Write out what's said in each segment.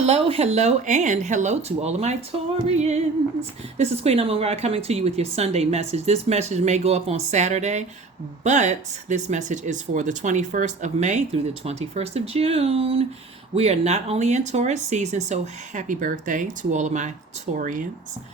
And hello to all of my Taurians. This is Queen Amun Ra coming to you with your Sunday message. This message may go up on Saturday, but this message is for the 21st of May through the 21st of June. We are not only in Taurus season, so happy birthday to all of my Taurians.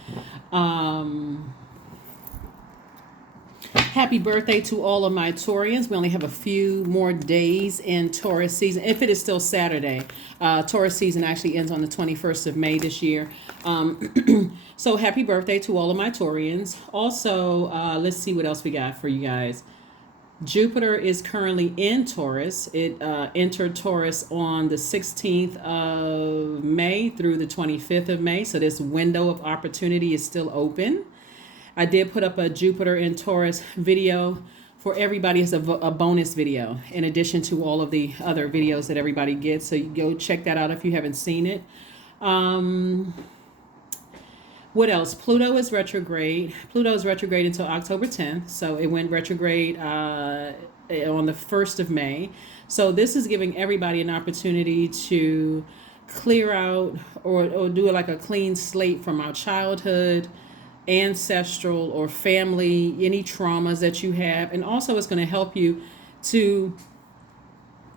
Happy birthday to all of my Taurians. We only have a few more days in Taurus season, if it is still Saturday. Taurus season actually ends on the 21st of May this year. So happy birthday to all of my Taurians. Also, let's see what else we got for you guys. Jupiter is currently in Taurus. It entered Taurus on the 16th of May through the 25th of May. So this window of opportunity is still open. I did put up a Jupiter in Taurus video for everybody as a bonus video, in addition to all of the other videos that everybody gets. So you go check that out if you haven't seen it. What else? Pluto is retrograde. Pluto is retrograde until October 10th. So it went retrograde on the 1st of May. So this is giving everybody an opportunity to clear out or do like a clean slate from our childhood, ancestral or family, any traumas that you have. And also it's going to help you to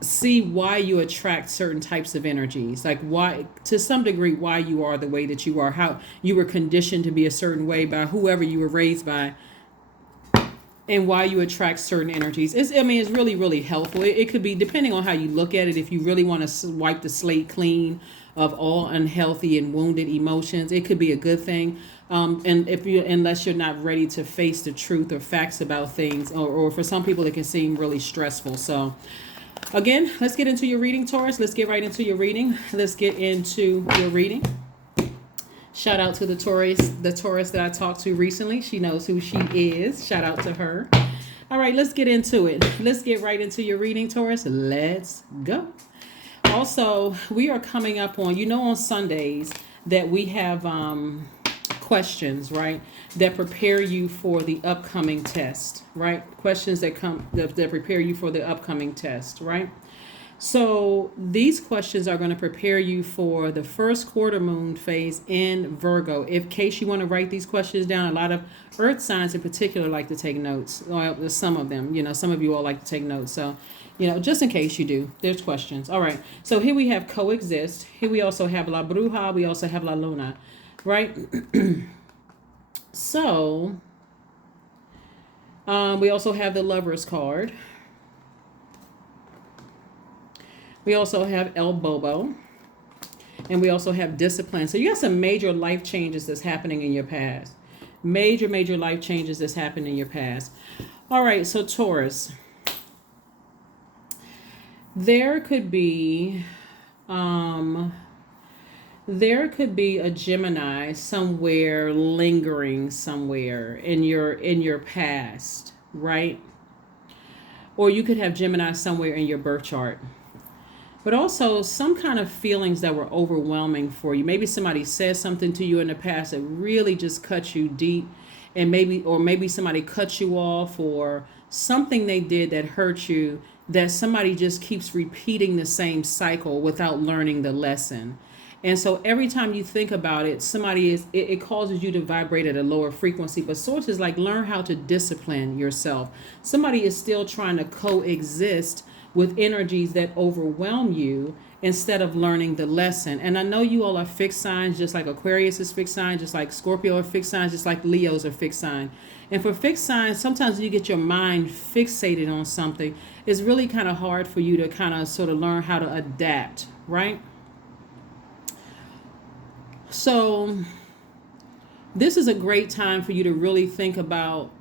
see why you attract certain types of energies, like why, to some degree, why you are the way that you are, how you were conditioned to be a certain way by whoever you were raised by, and why you attract certain energies. It's really, really helpful. It could be, depending on how you look at it, if you really want to wipe the slate clean of all unhealthy and wounded emotions, it could be a good thing. And unless you're not ready to face the truth or facts about things, or for some people, it can seem really stressful. So again, let's get into your reading, Taurus. Let's get right into your reading. Let's get into your reading. Shout out to the Taurus that I talked to recently. She knows who she is. Shout out to her. All right, let's get into it. Let's get right into your reading, Taurus. Let's go. Also, we are coming up on, on Sundays that we have questions, right, that prepare you for the upcoming test, right? Questions that prepare you for the upcoming test, right? So these questions are going to prepare you for the first quarter moon phase in Virgo. In case you want to write these questions down, a lot of earth signs in particular like to take notes. Well, some of them, some of you all like to take notes. So, just in case you do, there's questions. All right. So here we have coexist. Here we also have la bruja. We also have la luna, right? So we also have the Lovers card. We also have El Bobo, and we also have discipline. So you got some major life changes that's happening in your past. Major life changes that's happened in your past. All right, so Taurus. There could be a Gemini somewhere lingering somewhere in your past, right? Or you could have Gemini somewhere in your birth chart. But also some kind of feelings that were overwhelming for you. Maybe somebody said something to you in the past that really just cut you deep, and maybe somebody cut you off, or something they did that hurt you, that somebody just keeps repeating the same cycle without learning the lesson. And so every time you think about it, it causes you to vibrate at a lower frequency. But sources like learn how to discipline yourself. Somebody is still trying to coexist with energies that overwhelm you instead of learning the lesson. And I know you all are fixed signs, just like Aquarius is fixed sign, just like Scorpio are fixed signs, just like Leos are fixed sign. And for fixed signs, sometimes when you get your mind fixated on something, it's really kind of hard for you to kind of sort of learn how to adapt, right? So this is a great time for you to really think about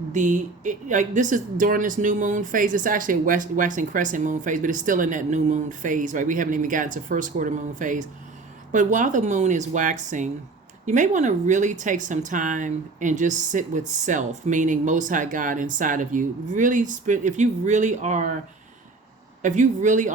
this is during this new moon phase. It's actually a waxing crescent moon phase, but it's still in that new moon phase, right? We haven't even gotten to first quarter moon phase. But while the moon is waxing, you may want to really take some time and just sit with self, meaning Most High God inside of you. Really, if you really are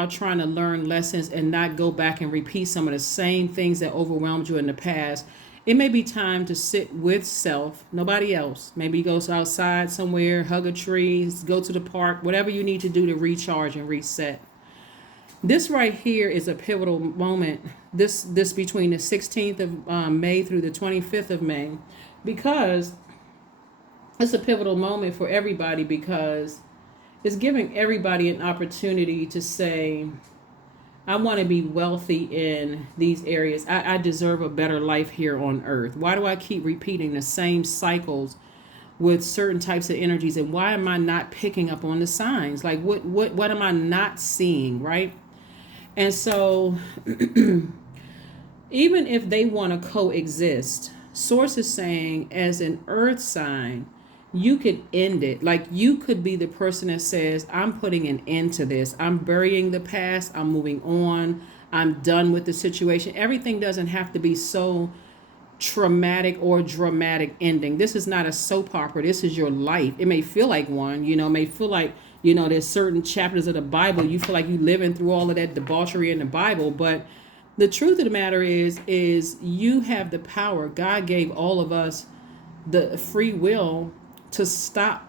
trying to learn lessons and not go back and repeat some of the same things that overwhelmed you in the past, it may be time to sit with self, nobody else. Maybe you go outside somewhere, hug a tree, go to the park, whatever you need to do to recharge and reset. This right here is a pivotal moment. This between the 16th of May through the 25th of May, because it's a pivotal moment for everybody, because it's giving everybody an opportunity to say, I want to be wealthy in these areas. I deserve a better life here on earth. Why do I keep repeating the same cycles with certain types of energies? And why am I not picking up on the signs? Like what am I not seeing, right? And so even if they want to coexist, Source is saying, as an earth sign, you could end it. Like, you could be the person that says, I'm putting an end to this. I'm burying the past. I'm moving on. I'm done with the situation. Everything doesn't have to be so traumatic or dramatic ending. This is not a soap opera. This is your life. It may feel like one, it may feel like, there's certain chapters of the Bible. You feel like you living through all of that debauchery in the Bible. But the truth of the matter is you have the power. God gave all of us the free will to stop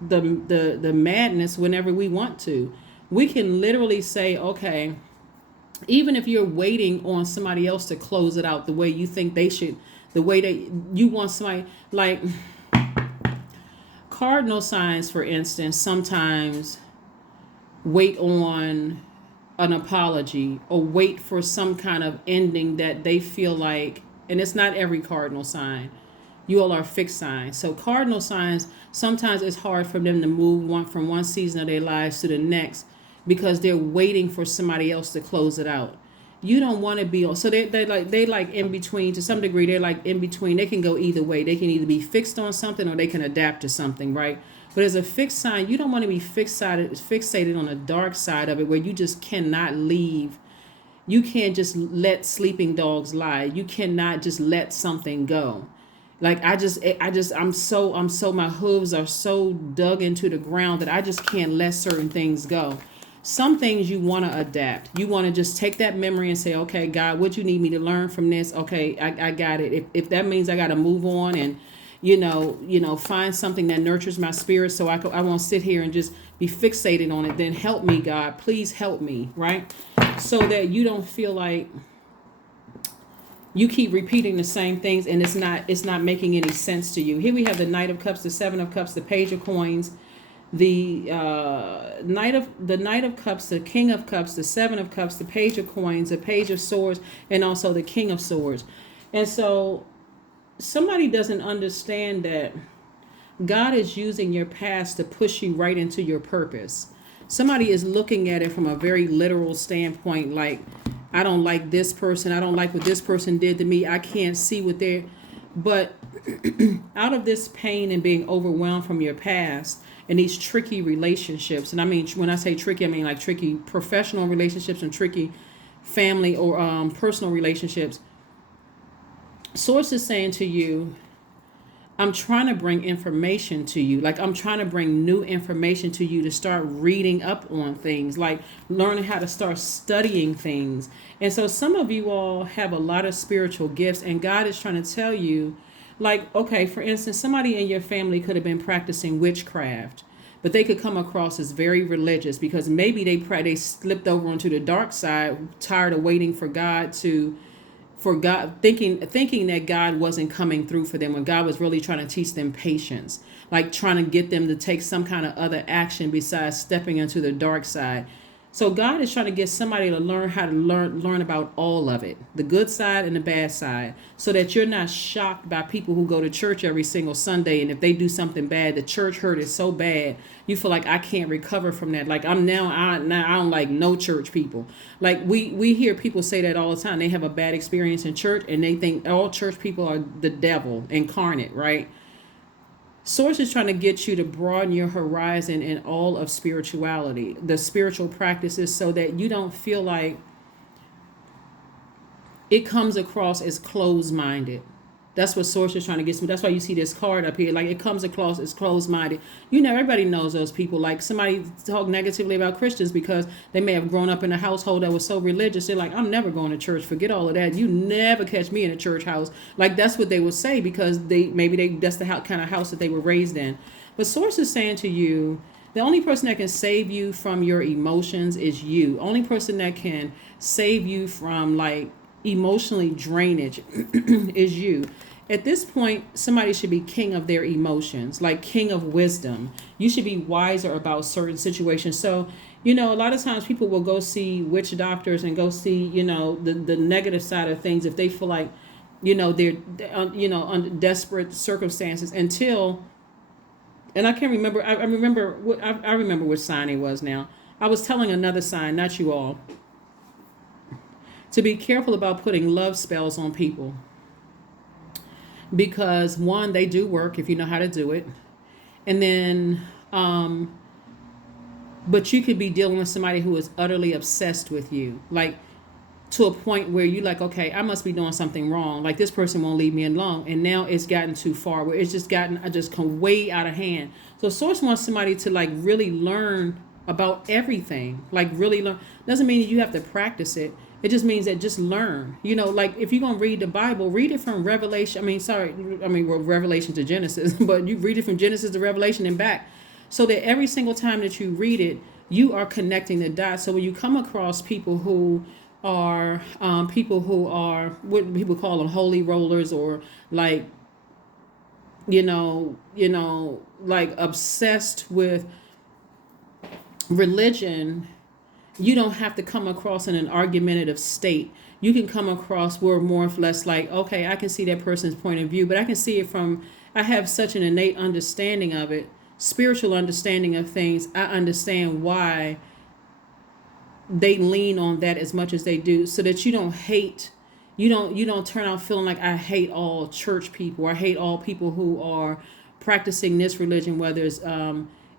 the madness whenever we want to. We can literally say, okay, even if you're waiting on somebody else to close it out the way you think they should, the way that you want somebody, like cardinal signs, for instance, sometimes wait on an apology or wait for some kind of ending that they feel like, and it's not every cardinal sign. You all are fixed signs. So cardinal signs, sometimes it's hard for them to move from one season of their lives to the next, because they're waiting for somebody else to close it out. You don't want to be on. So they like in between. To some degree, they're like in between. They can go either way. They can either be fixed on something or they can adapt to something, right? But as a fixed sign, you don't want to be fixated on the dark side of it, where you just cannot leave. You can't just let sleeping dogs lie. You cannot just let something go. Like I'm so my hooves are so dug into the ground that I just can't let certain things go. Some things you want to adapt. You want to just take that memory and say, okay, God, what you need me to learn from this? Okay, I got it. If that means I got to move on and, find something that nurtures my spirit, so I won't sit here and just be fixated on it, then help me, God. Please help me, right? So that you don't feel like you keep repeating the same things and it's not making any sense to you. Here we have the Knight of Cups, the Seven of Cups, the Page of Coins, the Knight of Cups, the King of Cups, the Seven of Cups, the Page of Coins, the Page of Swords, and also the King of Swords. And so somebody doesn't understand that God is using your past to push you right into your purpose. Somebody is looking at it from a very literal standpoint, like, I don't like this person. I don't like what this person did to me. I can't see what they're... But out of this pain and being overwhelmed from your past and these tricky relationships, and I mean, when I say tricky, I mean like tricky professional relationships and tricky family or personal relationships, Source is saying to you, I'm trying to bring information to you. Like, I'm trying to bring new information to you to start reading up on things, like learning how to start studying things. And so some of you all have a lot of spiritual gifts, and God is trying to tell you, like, okay, for instance, somebody in your family could have been practicing witchcraft, but they could come across as very religious because maybe they slipped over onto the dark side, tired of waiting for God, thinking that God wasn't coming through for them when God was really trying to teach them patience, like trying to get them to take some kind of other action besides stepping into the dark side. So God is trying to get somebody to learn how to learn about all of it, the good side and the bad side, so that you're not shocked by people who go to church every single Sunday, and if they do something bad, the church hurt is so bad, you feel like, I can't recover from that. Like, I don't like no church people. Like, we hear people say that all the time. They have a bad experience in church and they think all church people are the devil incarnate, right? Source is trying to get you to broaden your horizon in all of spirituality, the spiritual practices, so that you don't feel like it comes across as closed-minded. That's what Source is trying to get to. That's why you see this card up here. Like, it comes across as closed-minded. Everybody knows those people. Like, somebody talk negatively about Christians because they may have grown up in a household that was so religious. They're like, I'm never going to church. Forget all of that. You never catch me in a church house. Like, that's what they would say because that's the kind of house that they were raised in. But Source is saying to you The only person that can save you from your emotions is you. Only person that can save you from like emotionally drainage is you. At this point, somebody should be king of their emotions, like king of wisdom. You should be wiser about certain situations. So, a lot of times people will go see witch doctors and go see, the negative side of things if they feel like, they're, under desperate circumstances until, and I can't remember, I remember what, I remember which sign it was now. I was telling another sign, not you all, to be careful about putting love spells on people. Because one, they do work if you know how to do it. And then, but you could be dealing with somebody who is utterly obsessed with you. Like, to a point where you're like, okay, I must be doing something wrong. Like, this person won't leave me alone. And now it's gotten too far where it's just gotten, I just come way out of hand. So Source wants somebody to like really learn about everything. Like really learn. Doesn't mean that you have to practice it. It just means that just learn. Like if you're going to read the Bible, read it from Revelation. Revelation to Genesis, but you read it from Genesis to Revelation and back. So that every single time that you read it, you are connecting the dots. So when you come across people who are what people call them holy rollers, or like like obsessed with religion, you don't have to come across in an argumentative state. You can come across where more or less like, okay, I can see that person's point of view, but I can see it from, I have such an innate understanding of it, spiritual understanding of things. I understand why they lean on that as much as they do, so that you don't hate, you don't turn out feeling like I hate all church people, or I hate all people who are practicing this religion, whether it's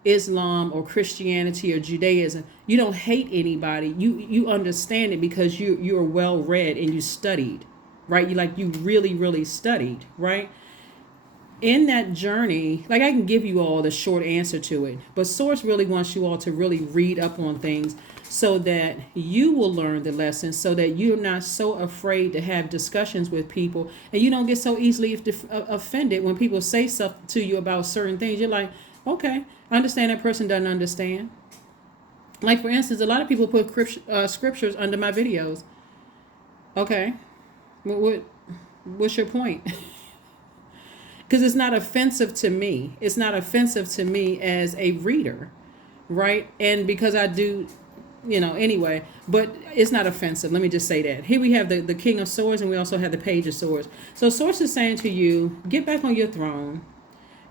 Islam or Christianity or Judaism. You don't hate anybody. You understand it because you're well read and you studied, right? You really, really studied, right? In that journey, like I can give you all the short answer to it, but Source really wants you all to really read up on things so that you will learn the lesson, so that you're not so afraid to have discussions with people, and you don't get so easily offended when people say something to you about certain things. You're like, okay, I understand that person doesn't understand. Like, for instance, a lot of people put scriptures under my videos. Okay, what's your point? Because it's not offensive to me. It's not offensive to me as a reader, right? And because I do, anyway, but it's not offensive. Let me just say that. Here we have the King of Swords, and we also have the Page of Swords. So Source is saying to you, get back on your throne.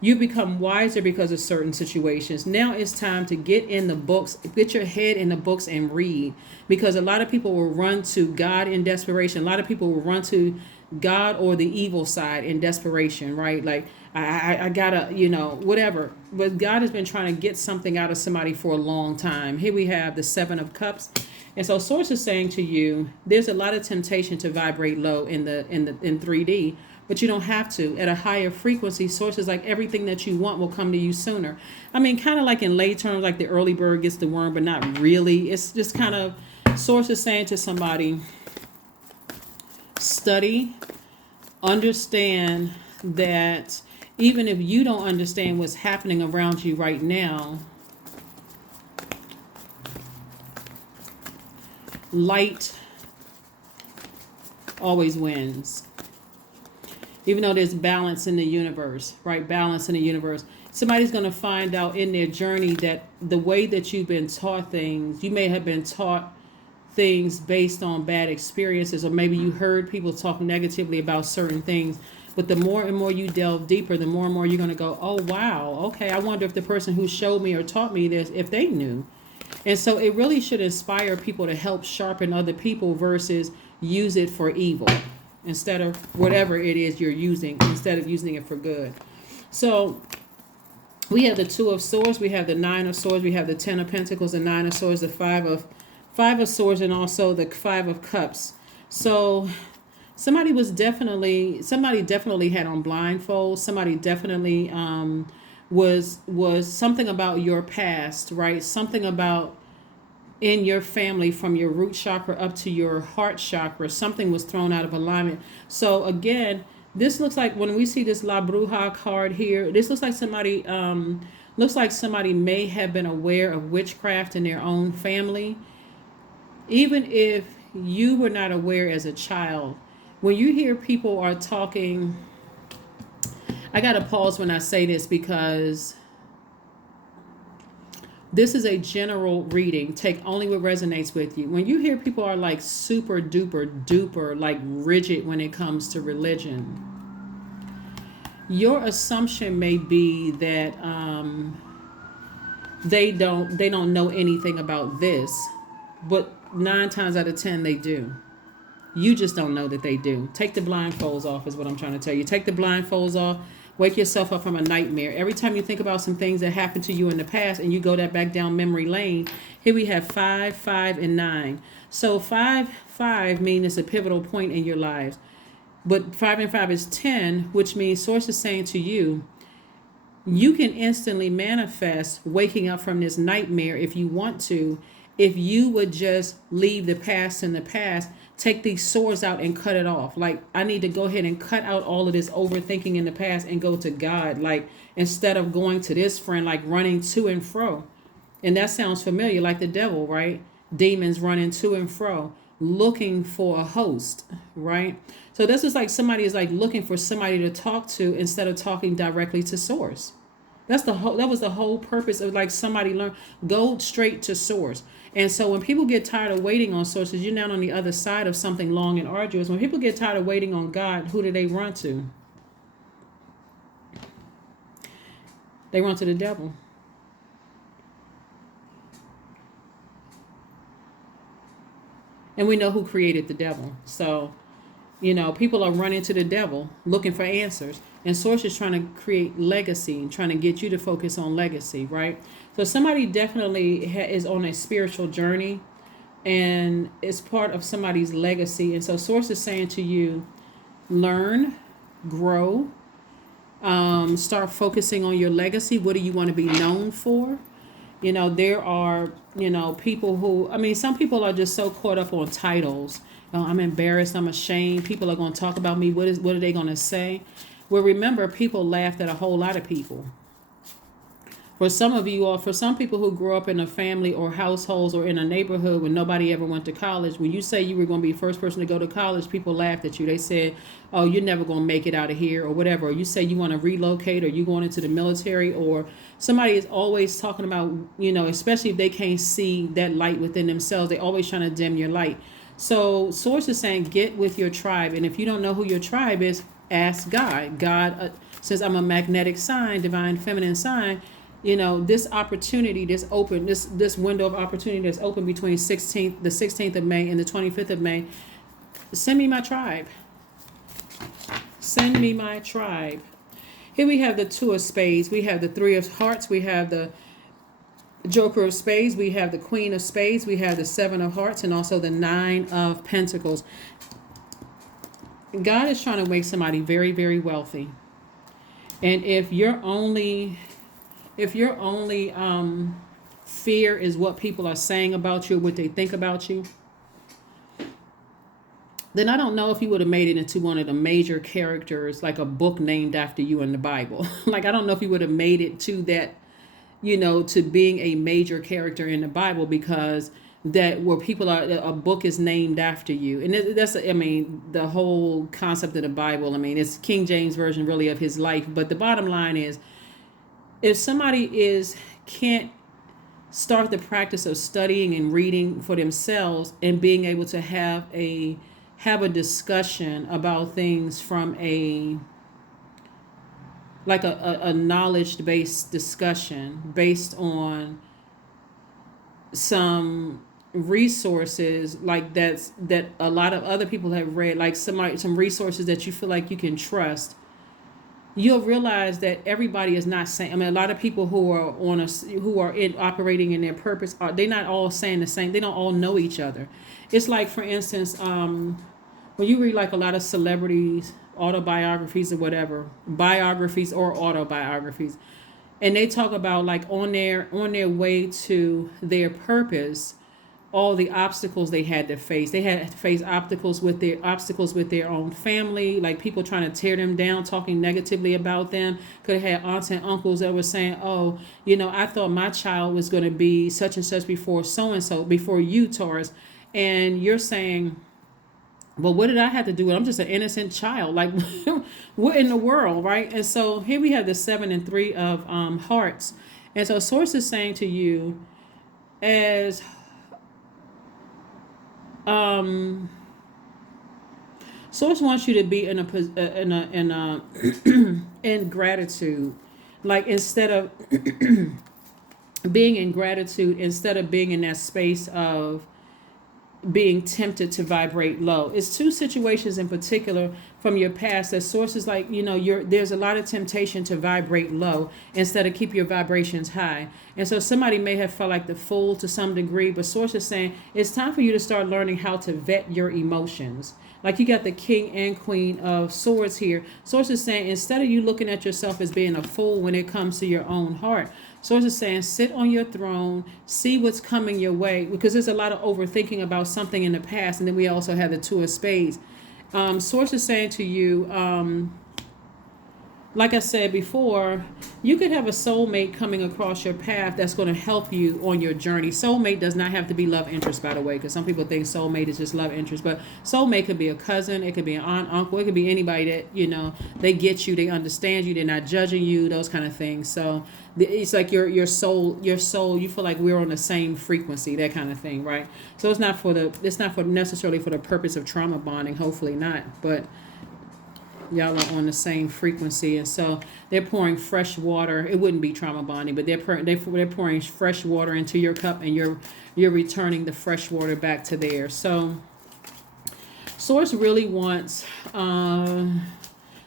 You become wiser because of certain situations. Now it's time to get in the books, get your head in the books and read. Because a lot of people will run to God in desperation. A lot of people will run to God or the evil side in desperation, right? Like, I gotta, whatever. But God has been trying to get something out of somebody for a long time. Here we have the Seven of Cups. And so Source is saying to you, there's a lot of temptation to vibrate low in 3D. But you don't have to. At a higher frequency, Source is like everything that you want will come to you sooner. I mean, kind of like in lay terms, like the early bird gets the worm, but not really. It's just kind of, Source is saying to somebody, study, understand that even if you don't understand what's happening around you right now, light always wins. Even though there's balance in the universe, right? Balance in the universe. Somebody's going to find out in their journey that the way that you've been taught things, you may have been taught things based on bad experiences, or maybe you heard people talk negatively about certain things. But the more and more you delve deeper, the more and more you're going to go, oh, wow, okay, I wonder if the person who showed me or taught me this, if they knew. And so it really should inspire people to help sharpen other people versus use it for evil. Instead of whatever it is you're using, instead of using it for good. So we have the Two of Swords, we have the Nine of Swords, we have the Ten of Pentacles, the Nine of Swords, the Five of Swords, and also the Five of Cups. So somebody definitely had on blindfolds. Somebody definitely was something about your past, right? Something about in your family, from your root chakra up to your heart chakra, something was thrown out of alignment. So again, this looks like, when we see this La Bruja card here, this looks like somebody Looks like somebody may have been aware of witchcraft in their own family, even if you were not aware as a child. When you hear people are talking, I got to pause when I say this because this is a general reading. Take only what resonates with you. When you hear people are like super duper duper like rigid when it comes to religion, your assumption may be that they don't know anything about this, but 9 times out of 10 they do. You just don't know that they do. Take the blindfolds off is what I'm trying to tell you. Take the blindfolds off. Wake yourself up from a nightmare. Every time you think about some things that happened to you in the past and you go that back down memory lane, here we have 5, 5, and 9. So 5, 5 means it's a pivotal point in your lives. But 5 and 5 is 10, which means Source is saying to you, you can instantly manifest waking up from this nightmare if you want to, if you would just leave the past in the past. Take these swords out and cut it off. Like, I need to go ahead and cut out all of this overthinking in the past and go to God. Like, instead of going to this friend, like running to and fro. And that sounds familiar, like the devil, right? Demons running to and fro, looking for a host, right? So this is like somebody is like looking for somebody to talk to instead of talking directly to Source. That was the whole purpose of like somebody go straight to Source. And so when people get tired of waiting on sources, you're now on the other side of something long and arduous. When people get tired of waiting on God, who do they run to? They run to the devil. And we know who created the devil. So, people are running to the devil looking for answers. And Source is trying to create legacy and trying to get you to focus on legacy, right? So somebody definitely is on a spiritual journey and it's part of somebody's legacy. And so Source is saying to you, learn, grow, start focusing on your legacy. What do you want to be known for? There are, people who, some people are just so caught up on titles. I'm embarrassed. I'm ashamed. People are going to talk about me. What are they going to say? Well, remember, people laughed at a whole lot of people. For some of you, or for some people who grew up in a family or households or in a neighborhood when nobody ever went to college, when you say you were going to be the first person to go to college, people laughed at you. They said, oh, you're never going to make it out of here or whatever. Or you say you want to relocate or you going into the military, or somebody is always talking about, especially if they can't see that light within themselves, they're always trying to dim your light. So Source is saying, get with your tribe. And if you don't know who your tribe is, ask God. God, since I'm a magnetic sign, divine feminine sign, this opportunity, this window of opportunity that's open between the 16th of May and the 25th of May, send me my tribe. Send me my tribe. Here we have the 2 of Spades. We have the 3 of Hearts. We have the Joker of Spades. We have the Queen of Spades. We have the 7 of Hearts and also the 9 of Pentacles. God is trying to make somebody very, very wealthy. And if your only fear is what people are saying about you, what they think about you, then I don't know if you would have made it into one of the major characters, like a book named after you in the Bible. Like, I don't know if you would have made it to that, to being a major character in the Bible, because that where people are, a book is named after you. And that's, the whole concept of the Bible, it's King James version really of his life. But the bottom line is, if somebody can't start the practice of studying and reading for themselves and being able to have a discussion about things from a knowledge-based discussion based on some resources like that a lot of other people have read, like some resources that you feel like you can trust, you'll realize that everybody is not saying. A lot of people who are operating in their purpose they're not all saying the same. They don't all know each other. It's like, for instance, when you read like a lot of celebrities, autobiographies or whatever, biographies or autobiographies, and they talk about like on their way to their purpose, all the obstacles they had to face. They had to face obstacles with their own family, like people trying to tear them down, talking negatively about them. Could have had aunts and uncles that were saying, "Oh, I thought my child was going to be such and such before so and so, before you, Taurus," and you're saying, well, what did I have to do with it? I'm just an innocent child. Like, what in the world, right? And so here we have the 7 and 3 of hearts. And so Source is saying to you, as Source wants you to be in gratitude, like instead of being in gratitude, instead of being in that space of being tempted to vibrate low. It's two situations in particular from your past that Sources like, there's a lot of temptation to vibrate low instead of keep your vibrations high. And so somebody may have felt like the fool to some degree, but Source is saying it's time for you to start learning how to vet your emotions. Like you got the King and Queen of Swords here. Source is saying instead of you looking at yourself as being a fool when it comes to your own heart, Source is saying sit on your throne, see what's coming your way, because there's a lot of overthinking about something in the past. And then we also have the Two of Spades. Source is saying to you, like I said before, you could have a soulmate coming across your path that's going to help you on your journey. Soulmate does not have to be love interest, by the way, because some people think soulmate is just love interest. But soulmate could be a cousin, it could be an aunt, uncle, it could be anybody that, they get you, they understand you, they're not judging you, those kind of things. So it's like your soul, you feel like we're on the same frequency, that kind of thing, right? So it's not necessarily for the purpose of trauma bonding, hopefully not, but y'all are on the same frequency, and so they're pouring fresh water. It wouldn't be trauma bonding, but they're pouring fresh water into your cup, and you're returning the fresh water back to theirs. So Source really wants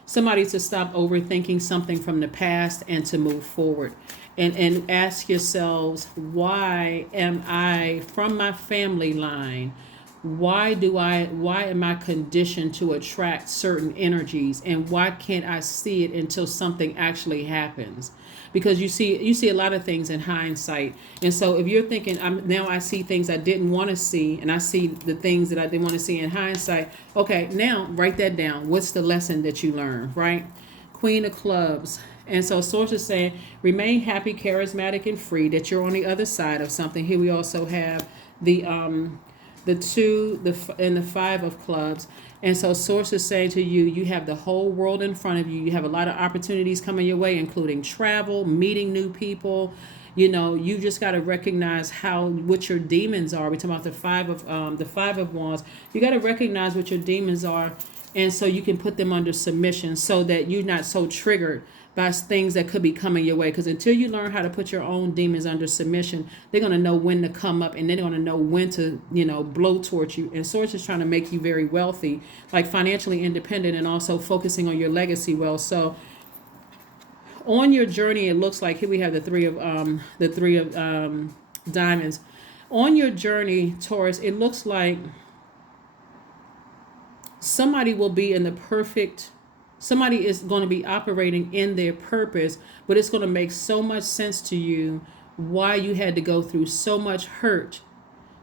somebody to stop overthinking something from the past and to move forward, and ask yourselves, why am I from my family line? Why am I conditioned to attract certain energies, and why can't I see it until something actually happens? Because you see a lot of things in hindsight. And so if you're thinking, now I see things I didn't want to see, and I see the things that I didn't want to see in hindsight. Okay, now write that down. What's the lesson that you learned, right? Queen of Clubs. And so Source is saying, remain happy, charismatic, and free, that you're on the other side of something. Here we also have the 2, and the 5 of Clubs. And so Source is saying to you, you have the whole world in front of you. You have a lot of opportunities coming your way, including travel, meeting new people. You just got to recognize what your demons are. We're talking about the 5 of Wands. You got to recognize what your demons are, and so you can put them under submission, so that you're not so triggered by things that could be coming your way. Because until you learn how to put your own demons under submission, they're going to know when to come up, and they're going to know when to, blow towards you. And Source is trying to make you very wealthy, like financially independent, and also focusing on your legacy wealth. So on your journey, it looks like here we have the three of diamonds. On your journey, Taurus, it looks like somebody is going to be operating in their purpose, but it's going to make so much sense to you why you had to go through so much hurt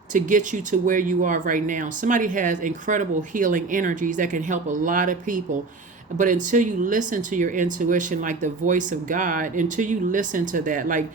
to get you to where you are right now. Somebody has incredible healing energies that can help a lot of people. But until you listen to your intuition, like the voice of God, until you listen to that, like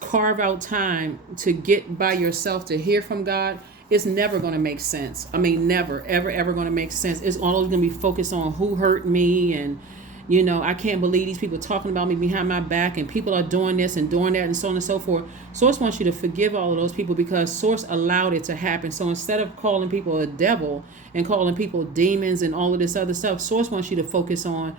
carve out time to get by yourself to hear from God, it's never going to make sense. I mean, never, ever, ever going to make sense. It's always going to be focused on who hurt me, and, I can't believe these people talking about me behind my back, and people are doing this and doing that, and so on and so forth. Source wants you to forgive all of those people, because Source allowed it to happen. So instead of calling people a devil and calling people demons and all of this other stuff, Source wants you to focus on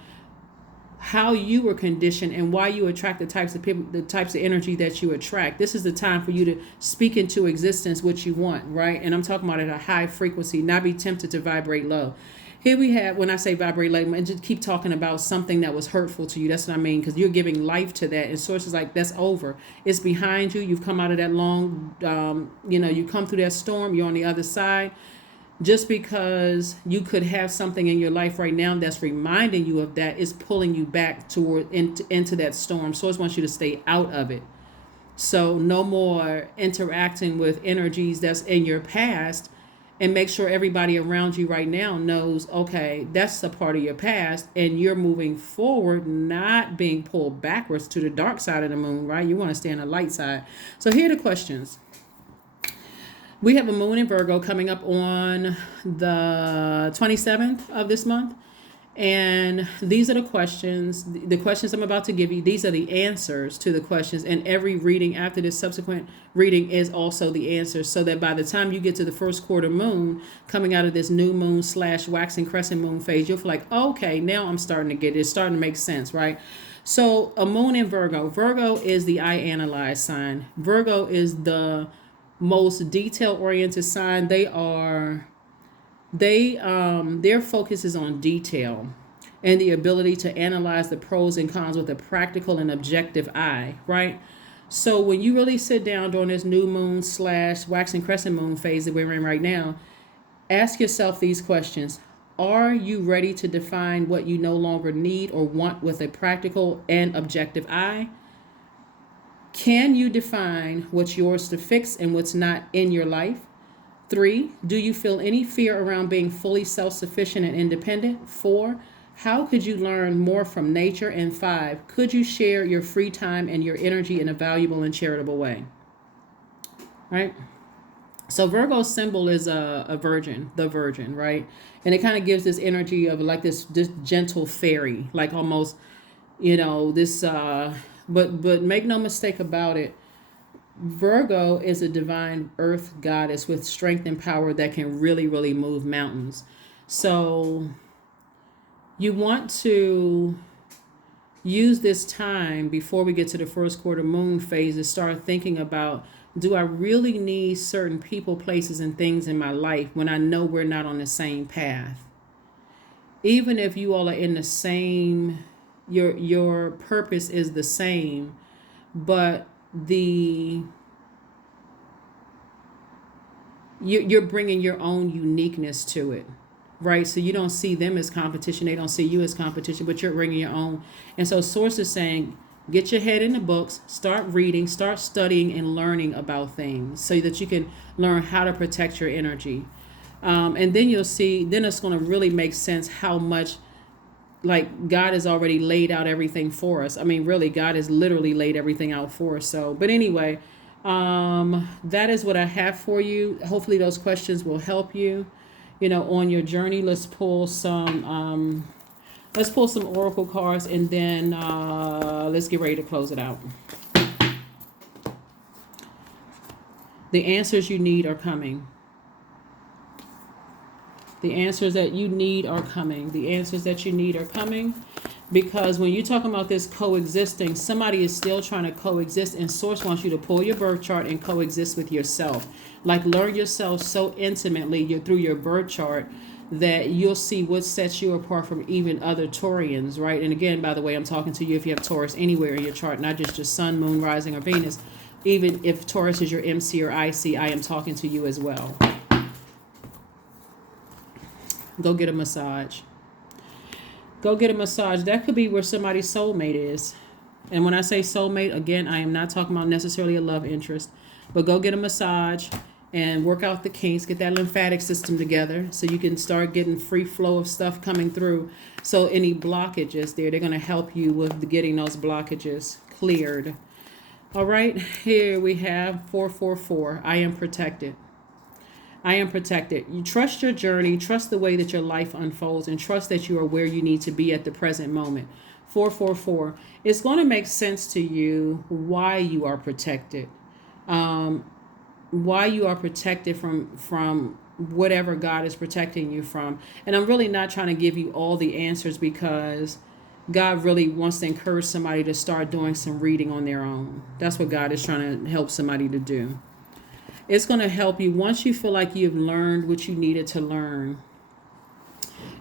how you were conditioned and why you attract the types of people, the types of energy that you attract. This is the time for you to speak into existence what you want, right? And I'm talking about at a high frequency, not be tempted to vibrate low. Here we have, when I say vibrate low, and just keep talking about something that was hurtful to you. That's what I mean, because you're giving life to that. And Source is like, that's over. It's behind you. You've come out of that long, you come through that storm. You're on the other side. Just because you could have something in your life right now that's reminding you of that is pulling you back into that storm. Source wants you to stay out of it. So no more interacting with energies that's in your past, and make sure everybody around you right now knows, okay, that's a part of your past and you're moving forward, not being pulled backwards to the dark side of the moon, right? You want to stay on the light side. So here are the questions. We have a moon in Virgo coming up on the 27th of this month. And these are the questions. The questions I'm about to give you, these are the answers to the questions. And every reading after this subsequent reading is also the answer. So that by the time you get to the first quarter moon, coming out of this new moon / waxing crescent moon phase, you'll feel like, okay, now I'm starting to get it. It's starting to make sense, right? So a moon in Virgo. Virgo is the I analyze sign. Virgo is the most detail oriented sign. Their focus is on detail and the ability to analyze the pros and cons with a practical and objective eye, right? So when you really sit down during this new moon / waxing crescent moon phase that we're in right now, ask yourself these questions. Are you ready to define what you no longer need or want with a practical and objective eye? Can you define what's yours to fix and what's not in your life? 3, do you feel any fear around being fully self-sufficient and independent? 4, how could you learn more from nature? And 5, could you share your free time and your energy in a valuable and charitable way? Right? So Virgo's symbol is a virgin, the virgin, right? And it kind of gives this energy of like this gentle fairy, like almost, this, but make no mistake about it. Virgo is a divine earth goddess with strength and power that can really, really move mountains. So you want to use this time before we get to the first quarter moon phase to start thinking about, do I really need certain people, places, and things in my life when I know we're not on the same path? Even if you all are in the same, your purpose is the same, but you're bringing your own uniqueness to it, right? So you don't see them as competition, they don't see you as competition, but you're bringing your own. And so Source is saying, get your head in the books, start reading, start studying and learning about things so that you can learn how to protect your energy. And then you'll see, then it's going to really make sense how much like God has already laid out everything for us. I mean, really, God has literally laid everything out for us. So, but anyway, that is what I have for you. Hopefully those questions will help you, on your journey. Let's pull some oracle cards, and then let's get ready to close it out. The answers you need are coming. The answers that you need are coming. The answers that you need are coming. Because when you're talking about this coexisting, somebody is still trying to coexist, and Source wants you to pull your birth chart and coexist with yourself. Like learn yourself so intimately through your birth chart that you'll see what sets you apart from even other Taurians, right? And again, by the way, I'm talking to you if you have Taurus anywhere in your chart, not just your sun, moon, rising, or Venus. Even if Taurus is your MC or IC, I am talking to you as well. Go get a massage. Go get a massage. That could be where somebody's soulmate is. And when I say soulmate, again, I am not talking about necessarily a love interest. But go get a massage and work out the kinks. Get that lymphatic system together so you can start getting free flow of stuff coming through. So any blockages there, they're going to help you with getting those blockages cleared. All right, here we have 444. I am protected. I am protected. You trust your journey, trust the way that your life unfolds, and trust that you are where you need to be at the present moment. 444. It's going to make sense to you why you are protected. Why you are protected from whatever God is protecting you from. And I'm really not trying to give you all the answers because God really wants to encourage somebody to start doing some reading on their own. That's what God is trying to help somebody to do. It's going to help you once you feel like you've learned what you needed to learn.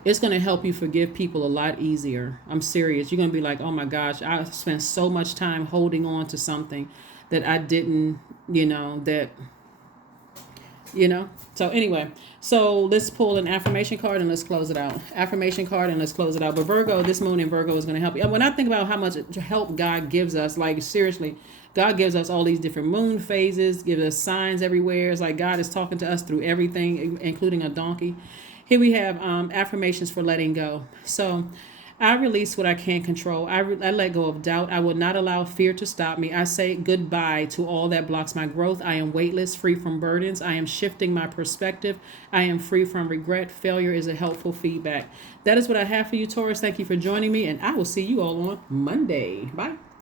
It's going to help you forgive people a lot easier. I'm serious. You're going to be like, oh my gosh, I spent so much time holding on to something that I didn't, that you know. So anyway, so let's pull an affirmation card and let's close it out. Affirmation card and let's close it out. But Virgo, this moon in Virgo is going to help you. When I think about how much help God gives us, like seriously, God gives us all these different moon phases, gives us signs everywhere. It's like God is talking to us through everything, including a donkey. Here we have affirmations for letting go. So I release what I can't control. I let go of doubt. I will not allow fear to stop me. I say goodbye to all that blocks my growth. I am weightless, free from burdens. I am shifting my perspective. I am free from regret. Failure is a helpful feedback. That is what I have for you, Taurus. Thank you for joining me, and I will see you all on Monday. Bye.